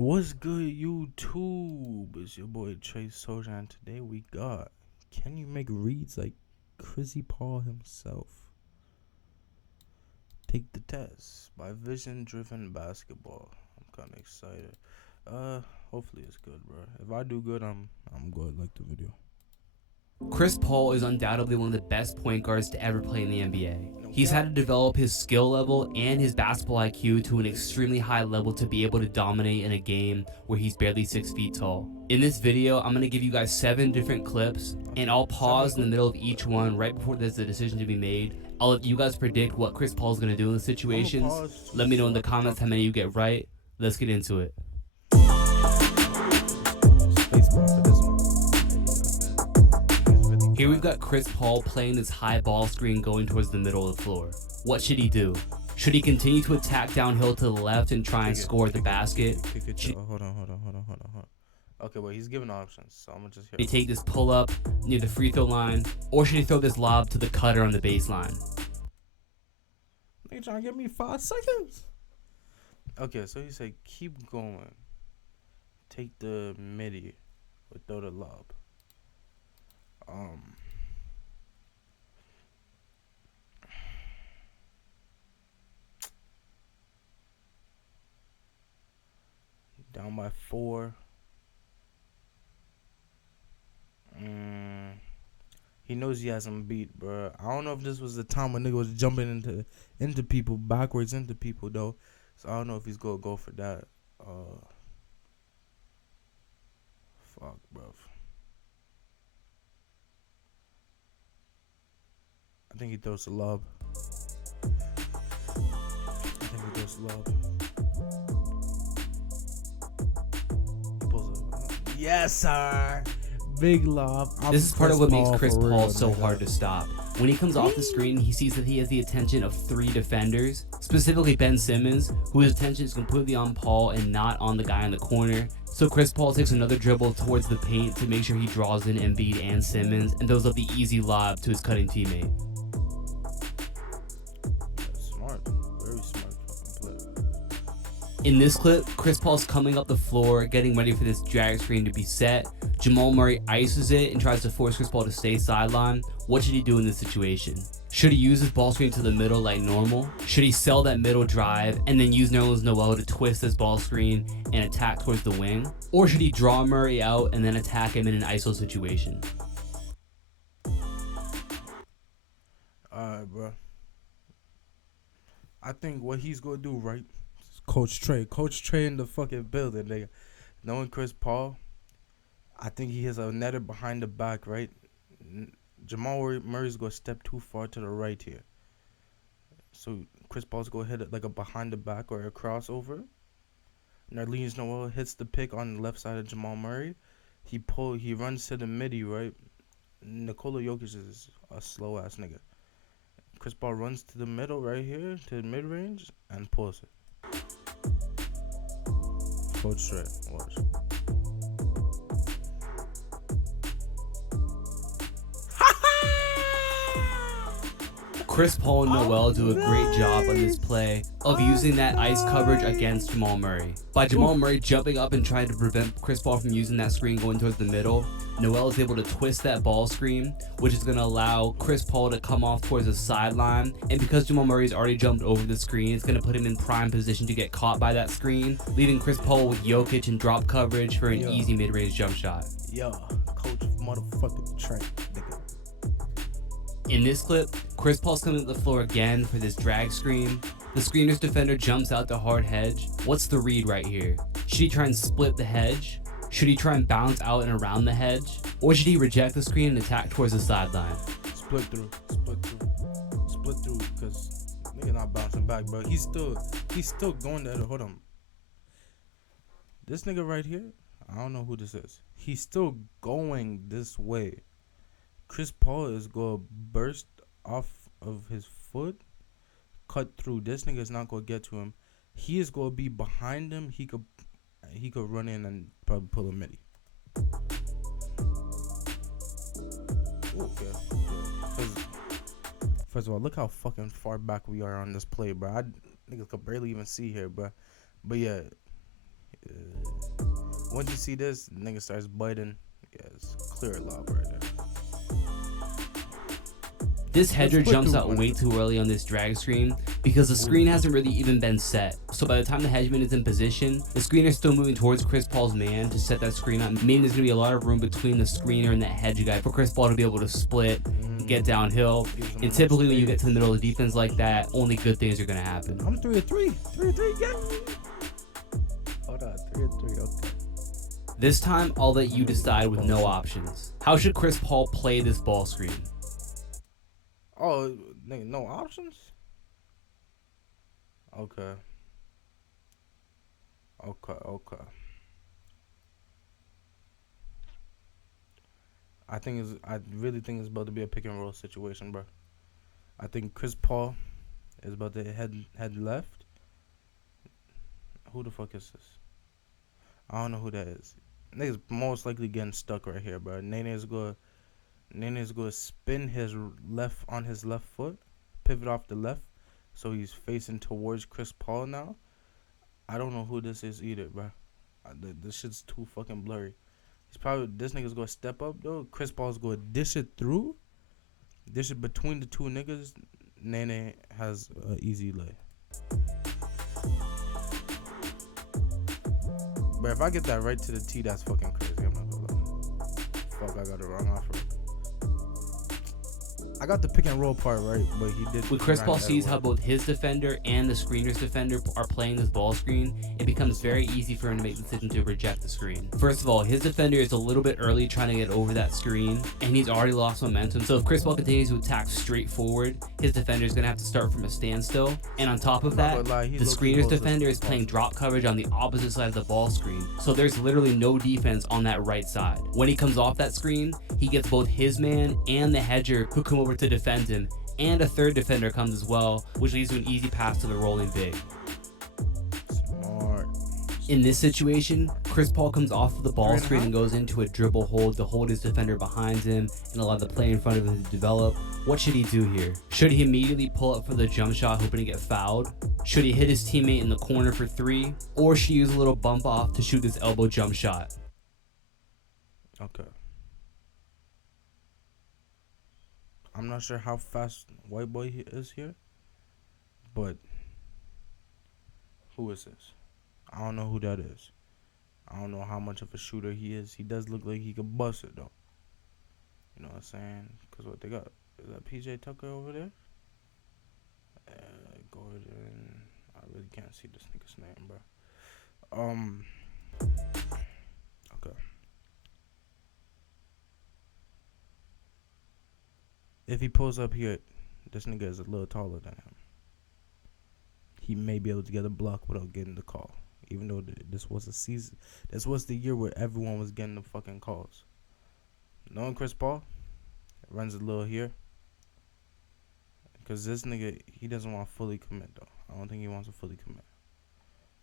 What's good, YouTube? It's your boy Trey Soldier, and today we got Can You Make Reads Like Chrissy Paul himself? Take the Test by Vision Driven Basketball. I'm kind of excited. Hopefully it's good, bro. If I do good, I'm good. Like the video. Chris Paul is undoubtedly one of the best point guards to ever play in the NBA. He's had to develop his skill level and his basketball IQ to an extremely high level to be able to dominate in a game where he's barely 6 feet tall. In this video, I'm going to give you guys 7 different clips, and I'll pause in the middle of each one right before there's a decision to be made. I'll let you guys predict what Chris Paul is going to do in the situations. Let me know in the comments how many you get right. Let's get into it. Here we've got Chris Paul playing this high ball screen going towards the middle of the floor. What should he do? Should he continue to attack downhill to the left and try and score the basket? Hold on. Okay, well, he's giving options, so I'm gonna just hear. Should he take this pull up near the free throw line, or should he throw this lob to the cutter on the baseline? They trying to give me 5 seconds. Okay, so he said keep going. Take the midi or throw the lob. Down by 4. He knows he has him beat, bro. I don't know if this was the time when nigga was jumping into people, backwards into people though. So I don't know if he's gonna go for that. Fuck, bro. I think he throws the lob. He pulls it. Yes, sir. Big lob. This is part of what makes Chris Paul so hard to stop. When he comes off the screen, he sees that he has the attention of 3 defenders, specifically Ben Simmons, whose attention is completely on Paul and not on the guy in the corner. So Chris Paul takes another dribble towards the paint to make sure he draws in Embiid and Simmons and throws up the easy lob to his cutting teammate. Smart. Very smart fucking play. In this clip, Chris Paul's coming up the floor, getting ready for this drag screen to be set. Jamal Murray ices it and tries to force Chris Paul to stay sidelined. What should he do in this situation? Should he use his ball screen to the middle like normal? Should he sell that middle drive and then use Nerlens Noel to twist this ball screen and attack towards the wing? Or should he draw Murray out and then attack him in an ISO situation? Alright, bro. I think what he's gonna do, right? Coach Trey in the fucking building, nigga. Knowing Chris Paul, I think he has a netter behind the back, right? Jamal Murray's gonna step too far to the right here, so Chris Paul's gonna hit it like a behind the back or a crossover. Nerlens Noel hits the pick on the left side of Jamal Murray. He runs to the midi, right? Nikola Jokic is a slow ass nigga. Chris Paul runs to the middle right here, to the mid range, and pulls it. Coach Trey, watch. Chris Paul and Noel do a great job on this play of using that ice coverage against Jamal Murray. By Jamal Murray jumping up and trying to prevent Chris Paul from using that screen going towards the middle, Noel is able to twist that ball screen, which is going to allow Chris Paul to come off towards the sideline. And because Jamal Murray's already jumped over the screen, it's going to put him in prime position to get caught by that screen, leaving Chris Paul with Jokic and drop coverage for an easy mid-range jump shot. Yo, Coach motherfucking Trey, nigga. In this clip, Chris Paul's coming to the floor again for this drag screen. The screener's defender jumps out the hard hedge. What's the read right here? Should he try and split the hedge? Should he try and bounce out and around the hedge? Or should he reject the screen and attack towards the sideline? Split through, because nigga not bouncing back, bro. He's still going there. Hold on. This nigga right here, I don't know who this is. He's still going this way. Chris Paul is gonna burst off of his foot, cut through. This nigga is not gonna get to him. He is gonna be behind him. He could run in and probably pull a midi. Okay. First of all, look how fucking far back we are on this play, bro. Niggas could barely even see here, bro. But yeah. Once you see this, nigga starts biting. Yeah, it's clear lob right there. This hedger put jumps through out one way of too early on this drag screen because the screen hasn't really even been set. So by the time the hedgeman is in position, the screener's still moving towards Chris Paul's man to set that screen up, meaning there's going to be a lot of room between the screener and that hedge guy for Chris Paul to be able to split, get downhill. And typically when you get to the middle of the defense like that, only good things are going to happen. I'm 3 of 3. 3 of 3 again. Hold on, 3 of 3. Okay. This time, I'll let you decide with no options. How should Chris Paul play this ball screen? Oh, nigga, no options? Okay. I really think it's about to be a pick and roll situation, bro. I think Chris Paul is about to head left. Who the fuck is this? I don't know who that is. Nigga's most likely getting stuck right here, bro. Nene's gonna spin his left on his left foot, pivot off the left, so he's facing towards Chris Paul now. I don't know who this is either, bro. This shit's too fucking blurry. This nigga's gonna step up though. Chris Paul's gonna dish it through, dish it between the two niggas. Nene has an easy lay. But if I get that right to the tee, that's fucking crazy. I'm not gonna lie. Fuck, I got the wrong offer. I got the pick and roll part right, but he did. When Chris Paul sees how both his defender and the screener's defender are playing this ball screen, it becomes very easy for him to make the decision to reject the screen. First of all, his defender is a little bit early trying to get over that screen, and he's already lost momentum. So if Chris Paul continues to attack straight forward, his defender is going to have to start from a standstill. And on top of that, the screener's defender is playing drop coverage on the opposite side of the ball screen. So there's literally no defense on that right side. When he comes off that screen, he gets both his man and the hedger who come over to defend him, and a third defender comes as well, which leads to an easy pass to the rolling big. Smart. In this situation, Chris Paul comes off of the ball screen and goes into a dribble hold to hold his defender behind him and allow the play in front of him to develop. What should he do here? Should he immediately pull up for the jump shot hoping to get fouled? Should he hit his teammate in the corner for 3? Or should he use a little bump off to shoot this elbow jump shot? Okay. I'm not sure how fast White Boy is here, but who is this? I don't know who that is. I don't know how much of a shooter he is. He does look like he could bust it, though. You know what I'm saying? Because what they got? Is that PJ Tucker over there? Gordon. I really can't see this nigga's name, bro. Okay. If he pulls up here, this nigga is a little taller than him. He may be able to get a block without getting the call. Even though this was a season. This was the year where everyone was getting the fucking calls. Knowing Chris Paul, runs a little here. Because this nigga, he doesn't want to fully commit, though. I don't think he wants to fully commit.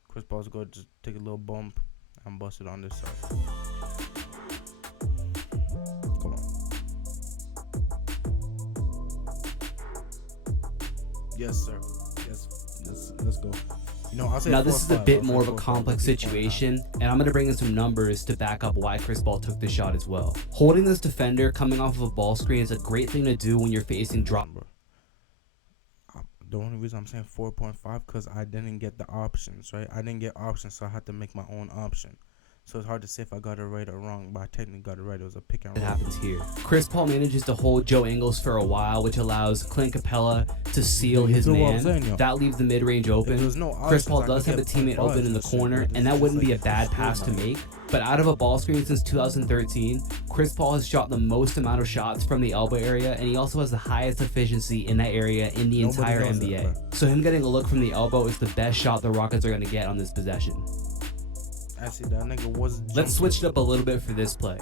Chris Paul's going to just take a little bump and bust it on this side. Come on. Yes, sir. Yes. Let's go. You know, I'll say now this is a bit more of a complex situation, and I'm going to bring in some numbers to back up why Chris Paul took this shot as well. Holding this defender coming off of a ball screen is a great thing to do when you're facing drop. The only reason I'm saying 4.5 because I didn't get the options, right? I didn't get options, so I had to make my own option. So it's hard to say if I got it right or wrong, but I technically got it right. It was a pick and roll. It happens here. Chris Paul manages to hold Joe Ingles for a while, which allows Clint Capella to seal his man. That leaves the mid-range open. Chris Paul does have a teammate open in the corner, and that wouldn't be a bad pass to make. But out of a ball screen since 2013, Chris Paul has shot the most amount of shots from the elbow area, and he also has the highest efficiency in that area in the entire NBA. So him getting a look from the elbow is the best shot the Rockets are going to get on this possession. Actually, that nigga was. Let's switch it up a little bit for this play.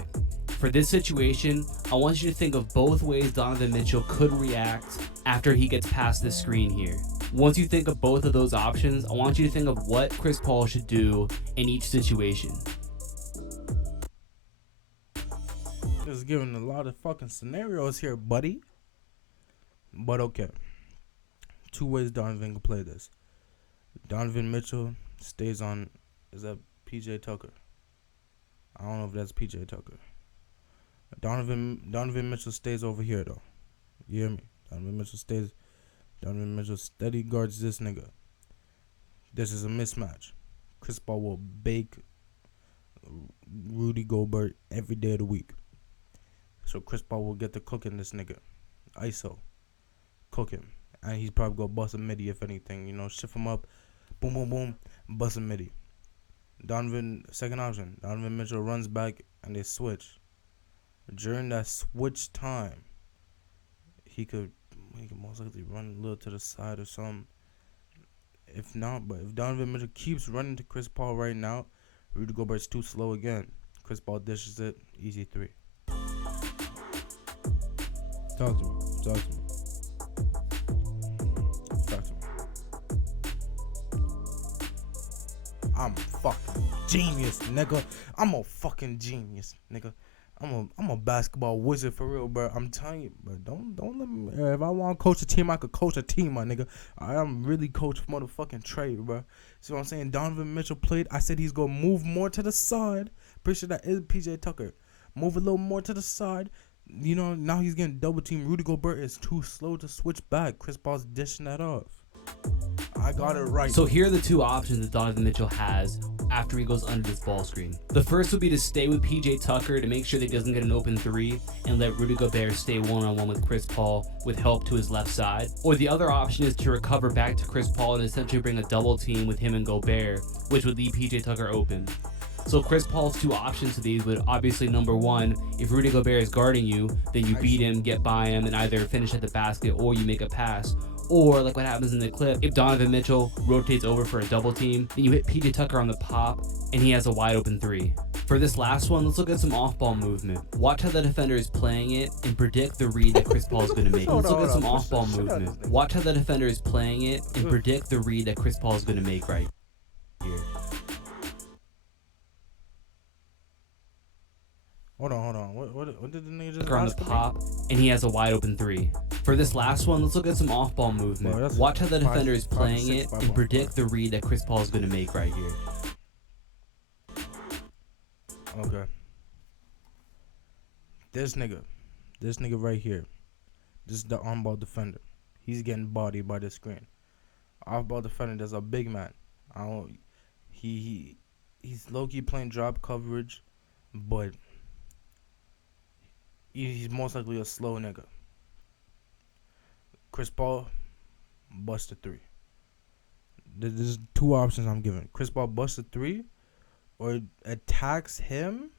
For this situation, I want you to think of both ways Donovan Mitchell could react after he gets past this screen here. Once you think of both of those options, I want you to think of what Chris Paul should do in each situation. Just giving a lot of fucking scenarios here, buddy. But okay. 2 ways Donovan can play this. Donovan Mitchell stays on. Is that PJ Tucker? I don't know if that's PJ Tucker. Donovan Mitchell stays over here though. You hear me? Donovan Mitchell steady guards this nigga. This is a mismatch. Chris Paul will bake Rudy Gobert every day of the week. So Chris Paul will get to cooking this nigga. ISO. Cook him. And he's probably going to bust a midi if anything. You know, shift him up. Boom, boom, boom. Bust a midi. Second option. Donovan Mitchell runs back and they switch. During that switch time, he could most likely run a little to the side or something. If not, but if Donovan Mitchell keeps running to Chris Paul right now, Rudy Gobert's too slow again. Chris Paul dishes it. Easy 3. Talk to me. I'm a fucking genius, nigga. I'm a fucking genius, nigga. I'm a basketball wizard for real, bro. I'm telling you, bro. Don't let me. If I want to coach a team, I could coach a team, my nigga. I'm really coach motherfucking Trey, bro. See what I'm saying? Donovan Mitchell played. I said he's gonna move more to the side. Pretty sure that is PJ Tucker. Move a little more to the side. You know, now he's getting double team. Rudy Gobert is too slow to switch back. Chris Paul's dishing that off. I got it right. So here are the two options that Donovan Mitchell has after he goes under this ball screen. The first would be to stay with PJ Tucker to make sure that he doesn't get an open 3 and let Rudy Gobert stay one-on-one with Chris Paul with help to his left side. Or the other option is to recover back to Chris Paul and essentially bring a double team with him and Gobert, which would leave PJ Tucker open. So Chris Paul's two options to these would obviously, number one, if Rudy Gobert is guarding you, then you beat him, get by him, and either finish at the basket or you make a pass. Or, like what happens in the clip, if Donovan Mitchell rotates over for a double team, then you hit PJ Tucker on the pop, and he has a wide open 3. For this last one, let's look at some off-ball movement. Watch how the defender is playing it and predict the read that Chris Paul is going to make. Let's look at some off-ball movement. Watch how the defender is playing it and predict the read that Chris Paul is going to make right here. Hold on. What did the nigga just On the pop, and he has a wide open 3. For this last one, let's look at some off-ball movement. Bro, watch how the defender is playing it and predict the read that Chris Paul is going to make right here. Okay. This nigga right here. This is the on-ball defender. He's getting bodied by the screen. Off-ball defender, there's a big man. He's low-key playing drop coverage, but he's most likely a slow nigga. Chris Paul, bust a 3. There's two options I'm giving. Chris Paul busts a 3 or attacks him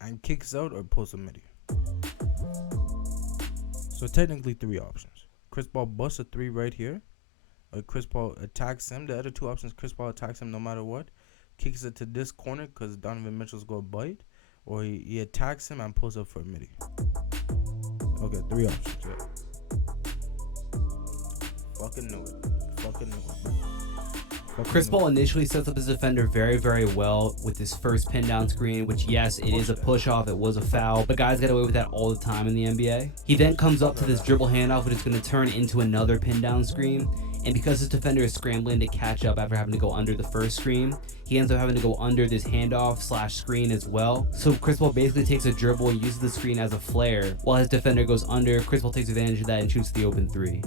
and kicks out or pulls a midi. So technically 3 options. Chris Paul busts a 3 right here, or Chris Paul attacks him. The other two options, Chris Paul attacks him no matter what, kicks it to this corner because Donovan Mitchell's going to bite, or he attacks him and pulls up for a midi. Okay, 3 options, yeah. Fucking knew it. Chris Paul initially sets up his defender very, very well with his first pin down screen, which yes, it is a push off, it was a foul, but guys get away with that all the time in the NBA. He then comes up to this dribble handoff, which is going to turn into another pin down screen, and because his defender is scrambling to catch up after having to go under the first screen, he ends up having to go under this handoff / screen as well. So Chris Paul basically takes a dribble and uses the screen as a flare, while his defender goes under. Chris Paul takes advantage of that and shoots the open 3.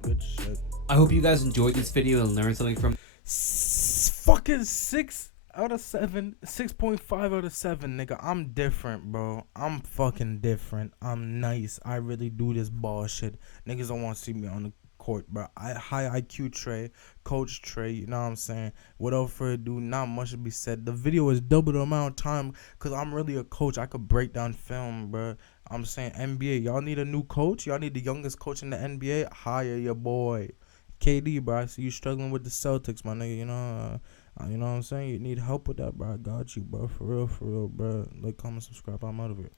Good shit. I hope you guys enjoyed this video and learned something from fucking 6 out of 7, 6.5 out of 7, nigga. I'm different, bro. I'm fucking different. I'm nice. I really do this bullshit. Niggas don't want to see me on the court, bro. High IQ Trey, Coach Trey, you know what I'm saying? Without further ado, not much to be said. The video is double the amount of time because I'm really a coach. I could break down film, bro. I'm saying NBA, y'all need a new coach? Y'all need the youngest coach in the NBA? Hire your boy. KD, bro. I see you struggling with the Celtics, my nigga. You know what I'm saying? You need help with that, bro. I got you, bro. For real, bro. Like, comment, subscribe. I'm out of here.